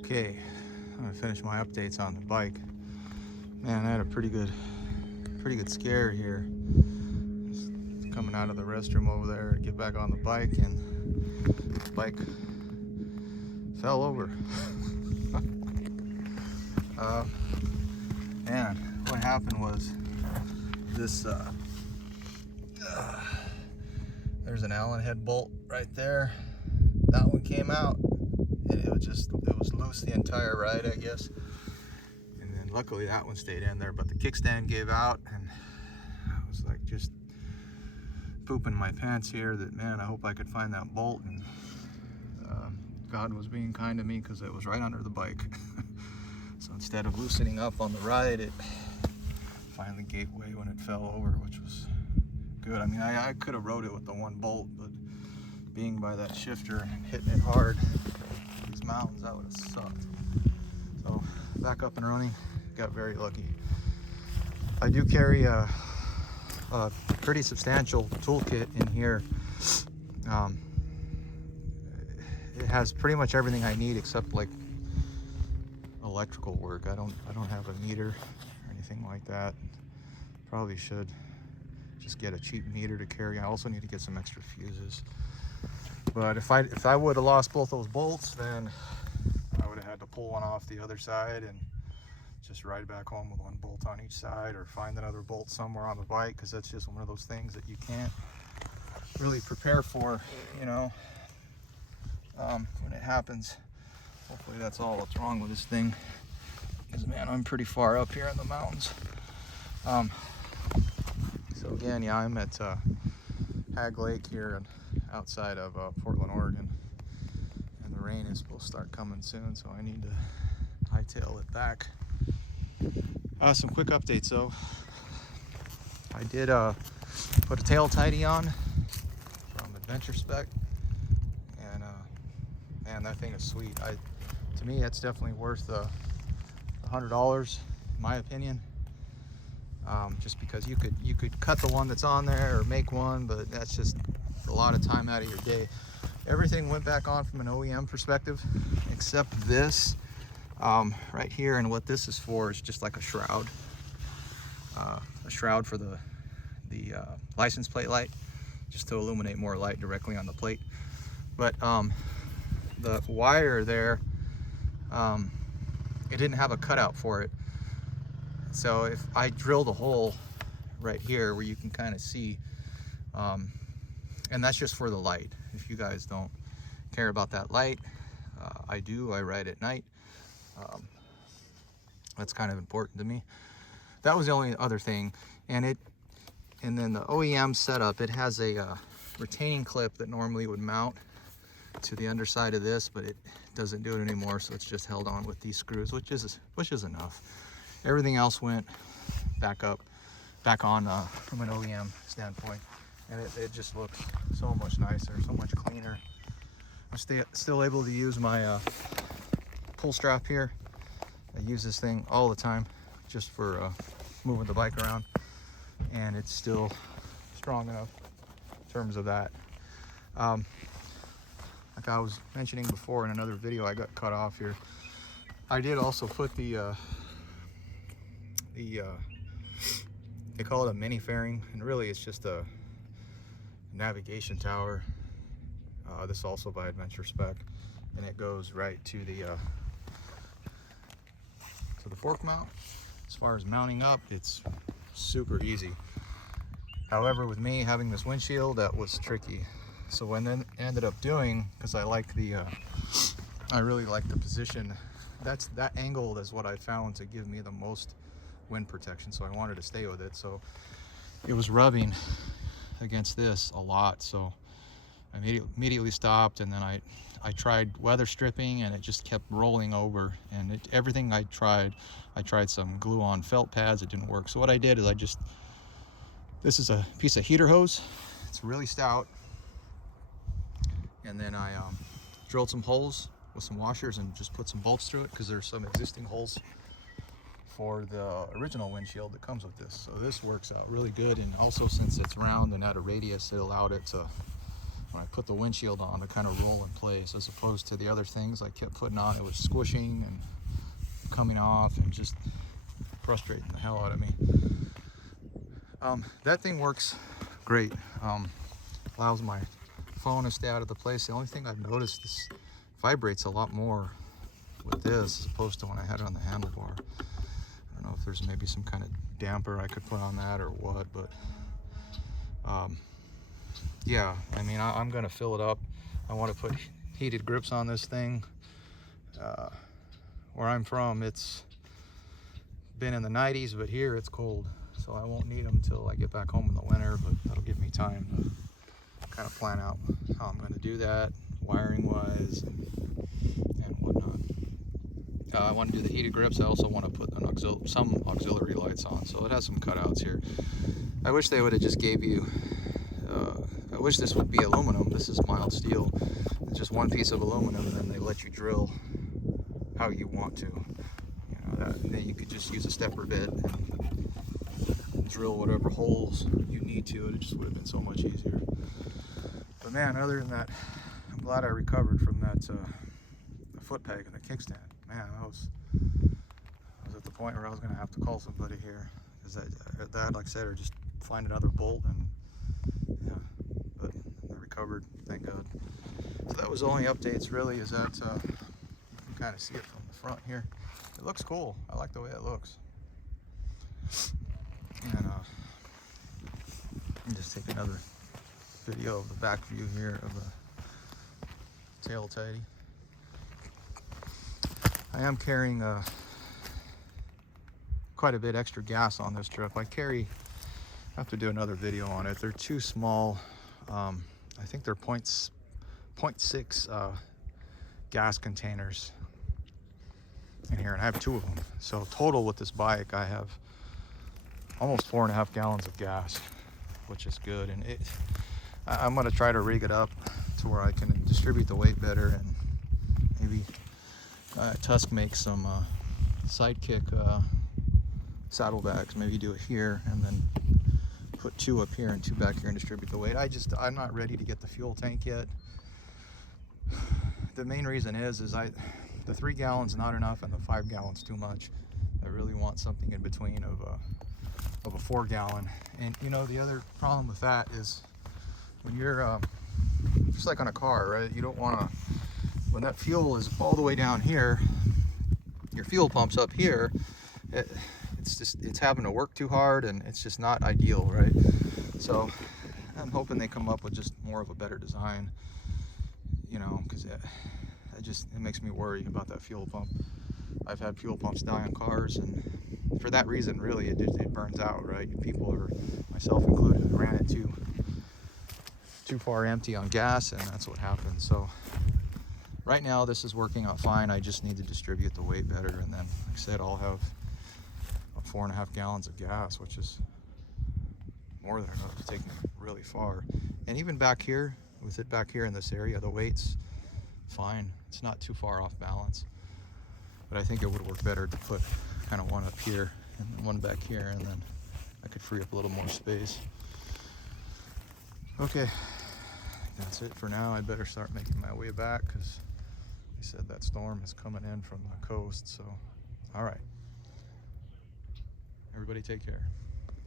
Okay, I'm gonna finish my updates on the bike. Man, I had a pretty good scare here. Just coming out of the restroom over there to get back on the bike, and the bike fell over. Man, what happened was this. There's an Allen head bolt right there. That one came out. It was loose the entire ride, I guess. And then luckily that one stayed in there, but the kickstand gave out, and I was like just pooping my pants here that, man, I hope I could find that bolt. And God was being kind to me because it was right under the bike. So instead of loosening up on the ride, it finally gave way when it fell over, which was good. I mean, I could have rode it with the one bolt, but being by that shifter and hitting it hard, these mountains, that would have sucked. So back up and running, got very lucky. I do carry a pretty substantial toolkit in here. It has pretty much everything I need except like electrical work. I don't have a meter or anything like that. Probably should just get a cheap meter to carry. I also need to get some extra fuses. But if I would have lost both those bolts, then I would have had to pull one off the other side and just ride back home with one bolt on each side, or find another bolt somewhere on the bike, because that's just one of those things that you can't really prepare for, you know, when it happens. Hopefully that's all that's wrong with this thing, because, man, I'm pretty far up here in the mountains. So again, yeah, I'm at Hag Lake here outside of Portland, Oregon, and the rain is supposed to start coming soon, so I need to hightail it back. Some quick updates though. I did put a tail tidy on from Adventure Spec, and man, that thing is sweet. To me, it's definitely worth $100 in my opinion. Just because you could cut the one that's on there or make one, but that's just a lot of time out of your day. Everything went back on from an OEM perspective except this right here, and what this is for is just like a shroud for the license plate light, just to illuminate more light directly on the plate. But the wire there, it didn't have a cutout for it. So if I drilled a hole right here where you can kind of see, and that's just for the light. If you guys don't care about that light, I do. I ride at night. That's kind of important to me. That was the only other thing. And then the OEM setup, it has a retaining clip that normally would mount to the underside of this, but it doesn't do it anymore. So it's just held on with these screws, which is enough. Everything else went back on from an OEM standpoint, and it just looks so much nicer, so much cleaner. I'm still able to use my pull strap here. I use this thing all the time just for moving the bike around, and it's still strong enough in terms of that. Like I was mentioning before in another video, I got cut off here. I did also put the they call it a mini fairing, and really it's just a navigation tower. This also by Adventure Spec, and it goes right to the fork mount. As far as mounting up, it's super easy. However, with me having this windshield, that was tricky. So what I ended up doing, because I really like the position, that angle is what I found to give me the most wind protection, so I wanted to stay with it. So it was rubbing against this a lot, so I immediately stopped, and then I tried weather stripping, and it just kept rolling over. And everything I tried some glue-on felt pads, it didn't work. So what I did is this is a piece of heater hose, it's really stout, and then I drilled some holes with some washers and just put some bolts through it, because there's some existing holes for the original windshield that comes with this. So this works out really good, and also since it's round and at a radius, it allowed it to when I put the windshield on to kind of roll in place, as opposed to the other things I kept putting on. It was squishing and coming off and just frustrating the hell out of me. That thing works great. Allows my phone to stay out of the place. The only thing I've noticed is vibrates a lot more with this as opposed to when I had it on the handlebar. I don't know if there's maybe some kind of damper I could put on that or what, but yeah, I mean, I'm gonna fill it up. I want to put heated grips on this thing. Where I'm from, it's been in the 90s, but here it's cold, so I won't need them until I get back home in the winter, but that'll give me time to kind of plan out how I'm going to do that, wiring wise and whatnot. I want to do the heated grips. I also want to put some auxiliary lights on, so it has some cutouts here. I wish they would have just gave you I wish this would be aluminum. This is mild steel. It's just one piece of aluminum, and then they let you drill how you want to. You know, then you could just use a stepper bit and drill whatever holes you need to. It just would have been so much easier. But man, other than that, I'm glad I recovered from that the foot peg and the kickstand. Man, I was at the point where I was going to have to call somebody here, because that, like I said, or just find another bolt, and yeah, but I recovered, thank God. So that was the only updates really, is that you can kind of see it from the front here. It looks cool. I like the way it looks. And just take another video of the back view here of the tail tidy. I am carrying quite a bit extra gas on this trip. I have to do another video on it. They're too small. I think they're 0.6 gas containers in here, and I have 2 of them. So total with this bike, I have almost 4.5 gallons of gas, which is good. And I'm going to try to rig it up to where I can distribute the weight better, and maybe Tusk makes some Sidekick saddlebags. Maybe do it here and then put 2 up here and 2 back here and distribute the weight. I'm not ready to get the fuel tank yet. The main reason is the 3 gallons not enough and the 5 gallons too much. I really want something in between of a 4 gallon. And you know, the other problem with that is when you're just like on a car, right? You don't want to, when that fuel is all the way down here, your fuel pump's up here, it's having to work too hard, and it's just not ideal, right? So I'm hoping they come up with just more of a better design, you know, because it makes me worry about that fuel pump. I've had fuel pumps die on cars, and for that reason, really, it burns out, right? People, or myself included, ran it too far empty on gas, and that's what happened. So right now, this is working out fine. I just need to distribute the weight better, and then, like I said, I'll have 4.5 gallons of gas, which is more than enough to take me really far. And even back here, with it back here in this area, the weight's fine. It's not too far off balance. But I think it would work better to put kind of one up here and one back here, and then I could free up a little more space. Okay, that's it for now. I better start making my way back, because they said that storm is coming in from the coast. So, all right. Everybody take care.